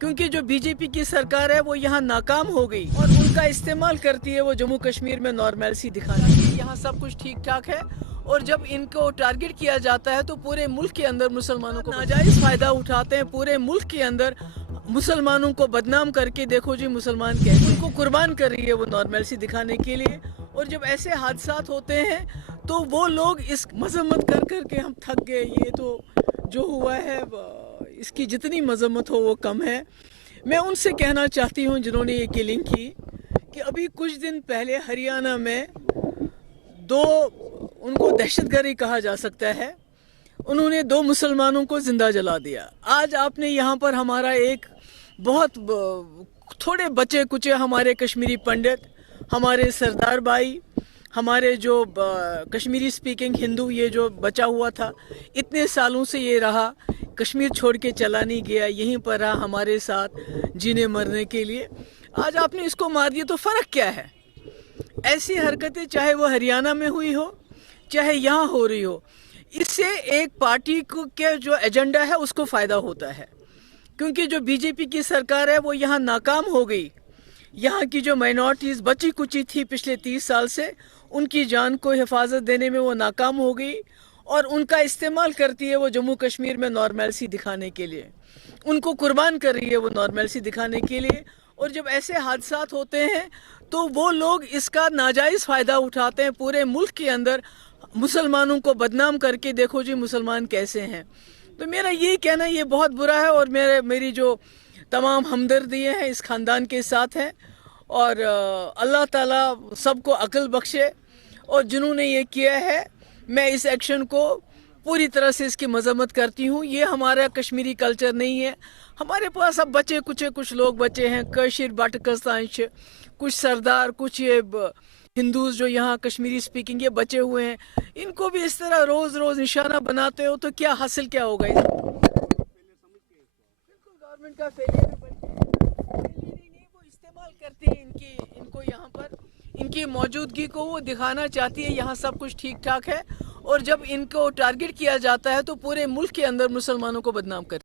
क्योंकि जो बीजेपी की सरकार है वो यहाँ नाकाम हो गई और उनका इस्तेमाल करती है वो जम्मू कश्मीर में नॉर्मलसी दिखाने के लिए। यहाँ सब कुछ ठीक ठाक है और जब इनको टारगेट किया जाता है तो पूरे मुल्क के अंदर मुसलमानों को नाजायज फायदा उठाते हैं। पूरे मुल्क के अंदर मुसलमानों को बदनाम करके देखो जी मुसलमान कैसे उनको कुर्बान कर रही है वो नॉर्मलसी दिखाने के लिए। और जब ऐसे हादसात होते हैं तो वो लोग इस मजम्मत कर कर के हम थक गए, ये तो जो हुआ है इसकी जितनी मजम्मत हो वो कम है। मैं उनसे कहना चाहती हूँ जिन्होंने ये किलिंग की कि अभी कुछ दिन पहले हरियाणा में उनको दहशतगर्दी कहा जा सकता है, उन्होंने 2 मुसलमानों को जिंदा जला दिया। आज आपने यहाँ पर हमारा एक बहुत थोड़े बचे कुचे हमारे कश्मीरी पंडित, हमारे सरदार भाई, हमारे जो कश्मीरी स्पीकिंग हिंदू, ये जो बचा हुआ था इतने सालों से ये रहा, कश्मीर छोड़ के चला नहीं गया, यहीं पर रहा हमारे साथ जीने मरने के लिए। आज आपने इसको मार दिया तो फ़र्क क्या है? ऐसी हरकतें चाहे वो हरियाणा में हुई हो चाहे यहाँ हो रही हो, इससे एक पार्टी को के जो एजेंडा है उसको फ़ायदा होता है। क्योंकि जो बीजेपी की सरकार है वो यहाँ नाकाम हो गई। यहाँ की जो माइनॉरिटीज़ बची कुची थी पिछले 30 साल से, उनकी जान को हिफाजत देने में वो नाकाम हो गई और उनका इस्तेमाल करती है वो जम्मू कश्मीर में नॉर्मलसी दिखाने के लिए। उनको कुर्बान कर रही है वो नॉर्मलसी दिखाने के लिए। और जब ऐसे हादसात होते हैं तो वो लोग इसका नाजायज़ फ़ायदा उठाते हैं। पूरे मुल्क के अंदर मुसलमानों को बदनाम करके देखो जी मुसलमान कैसे हैं। तो मेरा यही कहना ये बहुत बुरा है और मेरी जो तमाम हमदर्दियाँ हैं इस ख़ानदान के साथ हैं। और अल्लाह ताला सबको अक्ल बख्शे। और जिन्होंने ये किया है, मैं इस एक्शन को पूरी तरह से इसकी मजम्मत करती हूँ। ये हमारा कश्मीरी कल्चर नहीं है। हमारे पास अब बचे कुछ लोग बचे हैं, कशीर बटकस्तांश, कुछ सरदार, कुछ ये हिंदूज जो यहाँ कश्मीरी स्पीकिंग ये बचे हुए हैं। इनको भी इस तरह रोज़ रोज़ निशाना बनाते हो तो क्या हासिल क्या होगा? बिल्कुल गवर्नमेंट का फेलियर नहीं, वो इस्तेमाल करती है इनको यहाँ पर, इनकी मौजूदगी को वो दिखाना चाहती है यहाँ सब कुछ ठीक ठाक है। और जब इनको टारगेट किया जाता है तो पूरे मुल्क के अंदर मुसलमानों को बदनाम करती है।